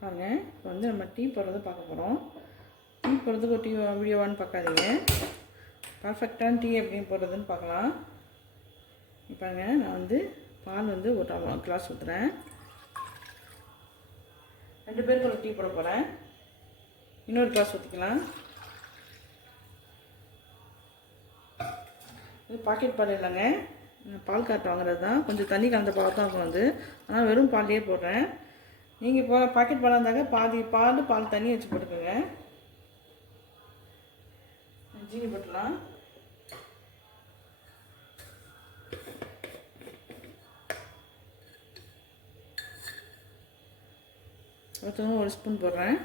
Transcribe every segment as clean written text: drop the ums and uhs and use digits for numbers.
பாருங்கள், இப்போ வந்து நம்ம டீ போடுறத பார்க்க போகிறோம். டீ போடுறதுக்கு ஒரு டீ வீடியோவான்னு பார்க்காதீங்க, பர்ஃபெக்டான டீ எப்படி போடுறதுன்னு பார்க்கலாம். பாருங்க, நான் வந்து பால் வந்து ஒரு கிளாஸ் ஊற்றுறேன். 2 பேருக்கு ஒரு டீ போட போகிறேன். இன்னொரு கிளாஸ் ஊற்றிக்கலாம். இது பாக்கெட் பால் இல்லைங்க, பால் காட்டு வாங்குறது தான். கொஞ்சம் தண்ணி கலந்த பால் தான் இருக்கும் அது. ஆனால் வெறும் பால்லையே போடுறேன். நீங்கள் இப்போ பாக்கெட் பாலாக இருந்தாங்க பாதி பால் தண்ணி வச்சு போட்டுக்கோங்க. ஜீனி போட்டுலாம். ஒருத்தவங்க 1 ஸ்பூன் போடுறேன்.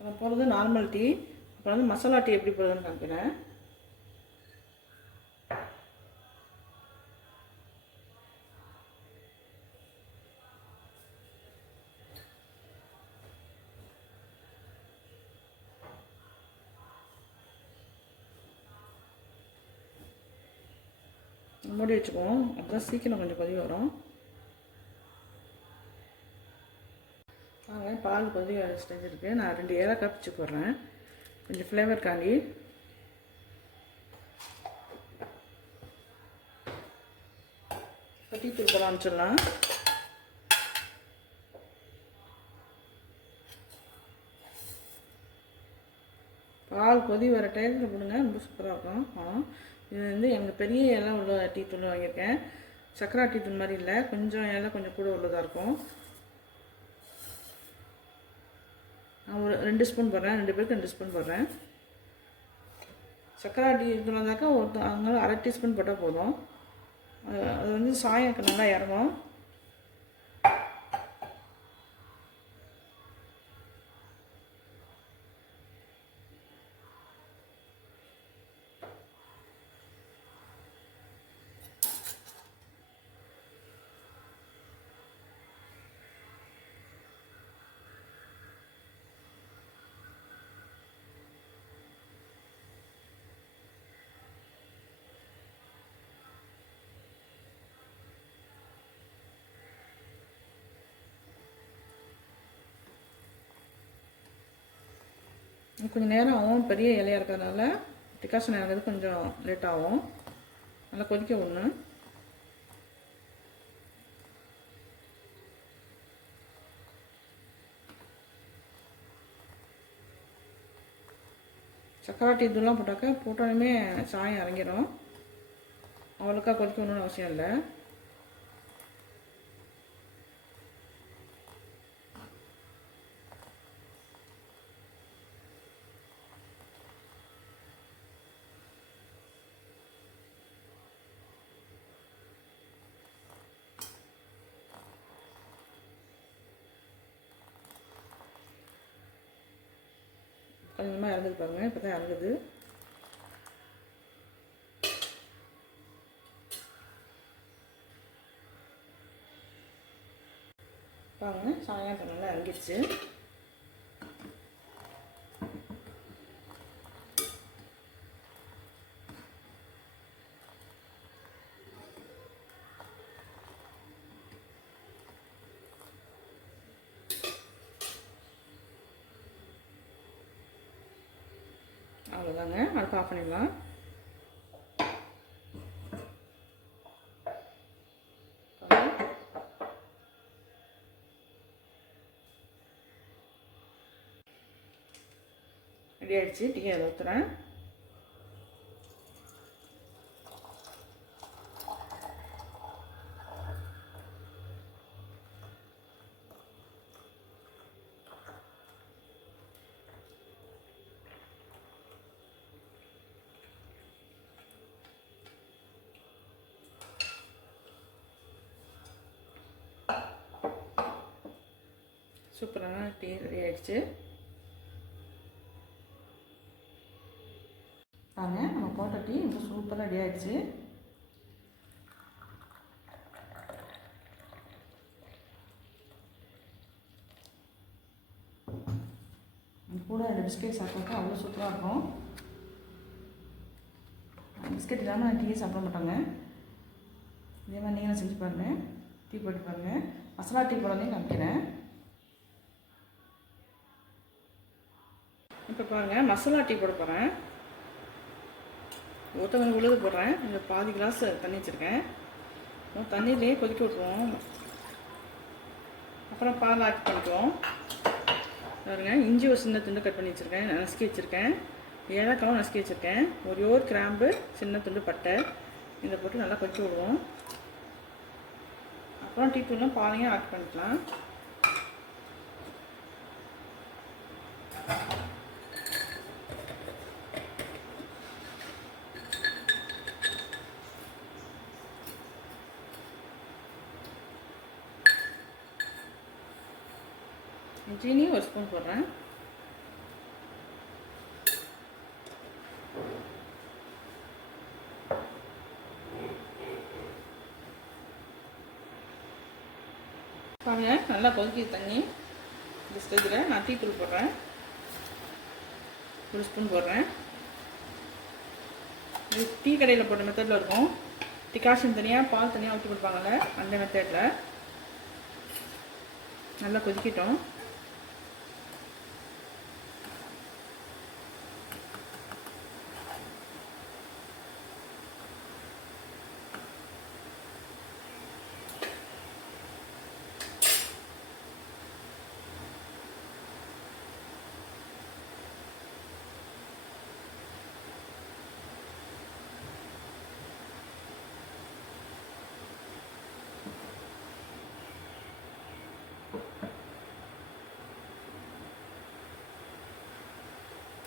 நான் போடுறது நார்மல் டீ. அப்புறம் வந்து மசாலா டீ எப்படி போடுறதுன்னு காமிக்கிறேன். மூடி வச்சுக்குவோம், அப்போ சீக்கிரம் கொஞ்சம் கொதி வரும். பால் கொதி வர ஸ்டேஜ் இருக்குது. நான் 2 ஏலக்காய் பிச்சு போடுறேன், கொஞ்சம் ஃப்ளேவர் காண்டி. டீ தூள் போட ஆரம்பிச்சிடலாம். பால் கொதி வர டைத்தில் போடுங்க, ரொம்ப சூப்பராக இருக்கும். இது வந்து எங்கள் பெரிய இலை உள்ள டீ தூள் வாங்கியிருக்கேன். சக்கரா டீ தூள் மாதிரி இல்லை, கொஞ்சம் இலை கொஞ்சம் கூட உள்ளதாக இருக்கும். நான் ஒரு 2 ஸ்பூன் போடுறேன். 2 பேருக்கு 2 ஸ்பூன் போடுறேன். சக்கரா டீ தூள் இருந்தாக்கா அங்கே 1/2 டீஸ்பூன் போட்டால் போதும். அது வந்து சாயம் நல்லா இறங்கும். கொஞ்சம் நேரம் ஆகும், பெரிய இலையாக இருக்கிறதுனால டிகாஷன் இறங்குறது கொஞ்சம் லேட் ஆகும். நல்லா கொதிக்க விடணும். சக்கரை டீ தூள்லாம் போட்டோன்னே சாயம் இறங்கிடும். அவ்வளோக்கா கொதிக்க விடணும்னு அவசியம் இல்லை. கொஞ்சமாக இறங்குது பாருங்கள், இப்போ தான் இறங்குது. பாருங்க, சாயம் நல்லா இறங்கிடுச்சு. அவ்வளோதாங்க, அடுப்பு ஆஃப் பண்ணிடலாம். ரெடி ஆகிடுச்சு. டீ அதை ஊற்றுறேன். சூப்பரான டீ ரெடி ஆகிடுச்சு. பாருங்க, நம்ம போட்ட டீ இப்போ சூப்பராக ரெடி ஆகிடுச்சு. கூட கூட 2 பிஸ்கெட் சாப்பிட்டா அவ்வளோ சூப்பராக இருக்கும். பிஸ்கெட் இல்லாமல் நான் டீயே சாப்பிட மாட்டாங்க. இதே மாதிரி நீங்களும் செஞ்சு பாருங்கள். டீ போட்டு பாருங்கள். மசாலா டீ போடுறதையும் காமிக்கிறேன். இப்போ பாருங்கள், மசாலா டீ போட போகிறேன். ஒருத்தவங்க உழுது போடுறேன். இங்கே பாதி கிளாஸ் தண்ணி வச்சுருக்கேன். தண்ணியிலே கொதிக்க விட்டுருவோம். அப்புறம் பால் ஆட் பண்ணிக்குவோம். பாருங்க, இஞ்சி ஒரு சின்ன துண்டு கட் பண்ணி வச்சுருக்கேன், நசுக்கி வச்சுருக்கேன். ஏலக்காவும் நசுக்கி வச்சுருக்கேன். ஒரு கிராம்பு, சின்ன துண்டு பட்டை, இதை போட்டு நல்லா கொதிக்க விடுவோம். அப்புறம் டீ தூளும் பாலையும் ஆட் பண்ணிக்கலாம். ஜீனி ஒரு ஸ்பூன் போடுறேன். பாருங்க, நல்லா கொதிக்குது தண்ணி. இந்த ஸ்டேஜில் நான் டீ தூள் போடுறேன். ஒரு ஸ்பூன் போடுறேன். இது டீ கடையில் போட்ட மெத்தடில் இருக்கும். டிகாஷன் தனியாக பால் தனியாக ஊற்றி கொடுப்பாங்கள்ல, அந்த மெத்தடில். நல்லா கொதிக்கிட்டோம்.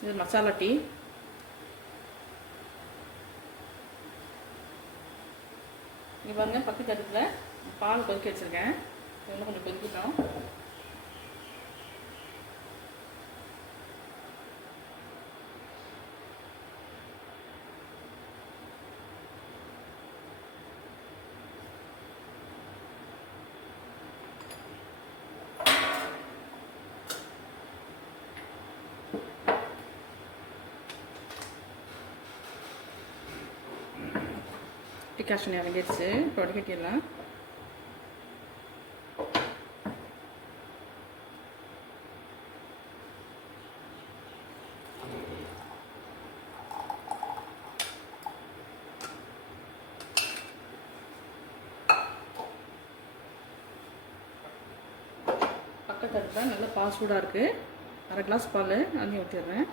இது மசாலா டீ. இங்கே பாருங்க, பக்கத்து அடுப்பில் பால் கொதிக்க வச்சுருக்கேன். இன்னும் கொஞ்சம் கொதிக்கிட்டோம். டிகாஷன் இறங்கிடுச்சு. இப்போ வடிகட்டிடலாம். பக்கத்து அடுப்பில் நல்லா பால் சூடாக இருக்குது. அரை கிளாஸ் பால் அள்ளி ஊற்றிடுறேன்.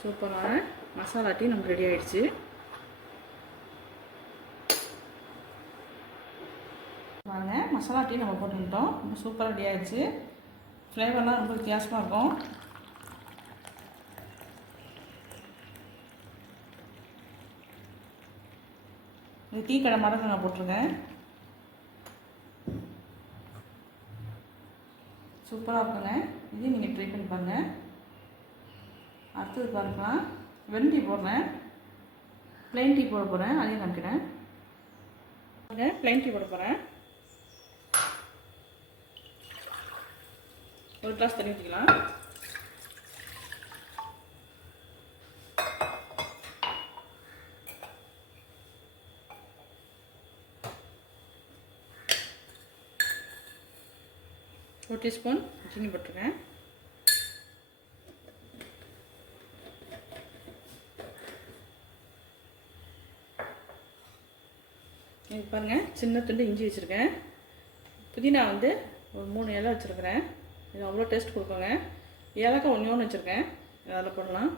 சூப்பரான மசாலா டீ நமக்கு ரெடி ஆகிடுச்சு. பாருங்க, மசாலா டீ நம்ம போட்டுக்கிட்டோம். ரொம்ப சூப்பராக ரெடி ஆகிடுச்சு. ஃப்ளேவர்லாம் ரொம்ப வித்தியாசமாக இருக்கும். இது டீ கடை மாதிரி நான் போட்டிருக்கேன். சூப்பராக இருக்குங்க. இதையும் நீங்கள் ட்ரை பண்ணி பாருங்கள். அடுத்தது பாருங்களா, வெறும் டீ போடுறேன். ப்ளைன் டீ போட போகிறேன். அதையும் காமிக்கிறேன். ப்ளைன் டீ போட போகிறேன். ஒரு கிளாஸ் தண்ணி ஊற்றிக்கலாம். ஒரு டீஸ்பூன் சீனி போட்டிருக்கேன். இது பாருங்கள், சின்ன துண்டு இஞ்சி வச்சுருக்கேன். புதினா வந்து ஒரு 3 இலை வச்சுருக்கிறேன். இது அவ்வளோ டேஸ்ட் கொடுக்குங்க. ஏலக்காய் ஒன்று வச்சுருக்கேன். அதில் போடலாம்.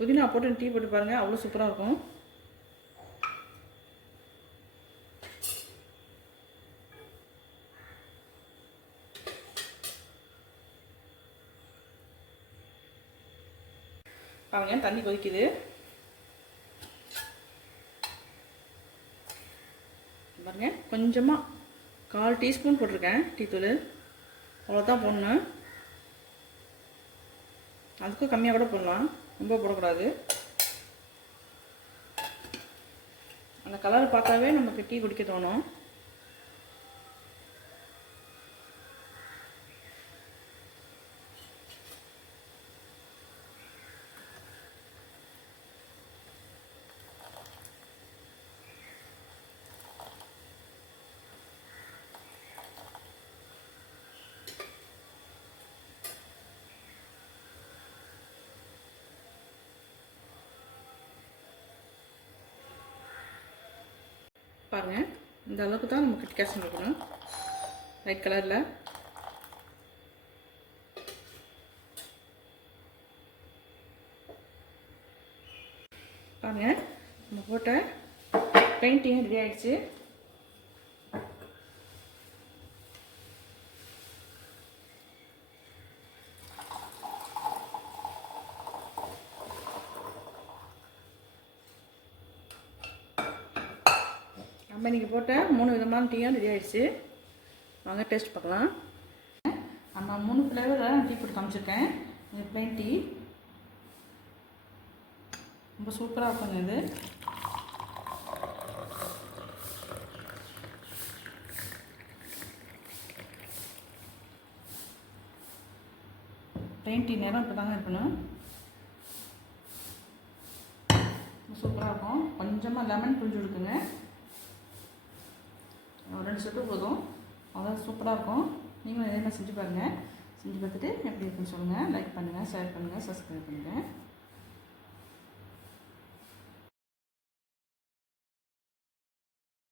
புதினா போட்டு டீ போட்டு பாருங்கள், அவ்வளோ சூப்பராக இருக்கும். பாருங்க, தண்ணி கொதிக்குது. பாருங்க, கொஞ்சமாக 1/4 டீஸ்பூன் போட்டிருக்கேன் டீத்தூள். அவ்வளோதான் போடணும். அதுக்கும் கம்மியாக கூட போடலாம், ரொம்ப போடக்கூடாது. அந்த கலரை பார்த்தாவே நமக்கு டீ குடிக்க தோணும். பாருங்கள், இந்த அளவுக்கு தான் நமக்கு டிகாஷன் இருக்கணும். லைட் கலரில் பாருங்கள், நம்ம போட்ட பெயிண்டிங் ரெடி ஆகிடுச்சு. நம்ம இன்றைக்கி போட்ட 3 விதமான டீயும் ரெடி ஆகிடுச்சு. வாங்க டேஸ்ட் பார்க்கலாம். நம்ம 3 ஃப்ளேவரில் டீ போட்டு காமிச்சிருக்கேன். இது ப்ளைன் டீ, ரொம்ப சூப்பராக இருக்குங்க. இது ப்ளைன் டீ நேரம் இப்படி தாங்க இருக்கணும். சூப்பராக இருக்கும். கொஞ்சமாக லெமன் புழிஞ்சு கொடுக்குங்க. ஒரு 2 சொட்டு போதும். அவ்வளோ சூப்பராக இருக்கும். நீங்களும் இதே மாதிரி செஞ்சு பாருங்கள். செஞ்சு பார்த்துட்டு எப்படி இருக்குன்னு சொல்லுங்கள். லைக் பண்ணுங்கள், ஷேர் பண்ணுங்கள், சப்ஸ்கிரைப் பண்ணுங்கள்.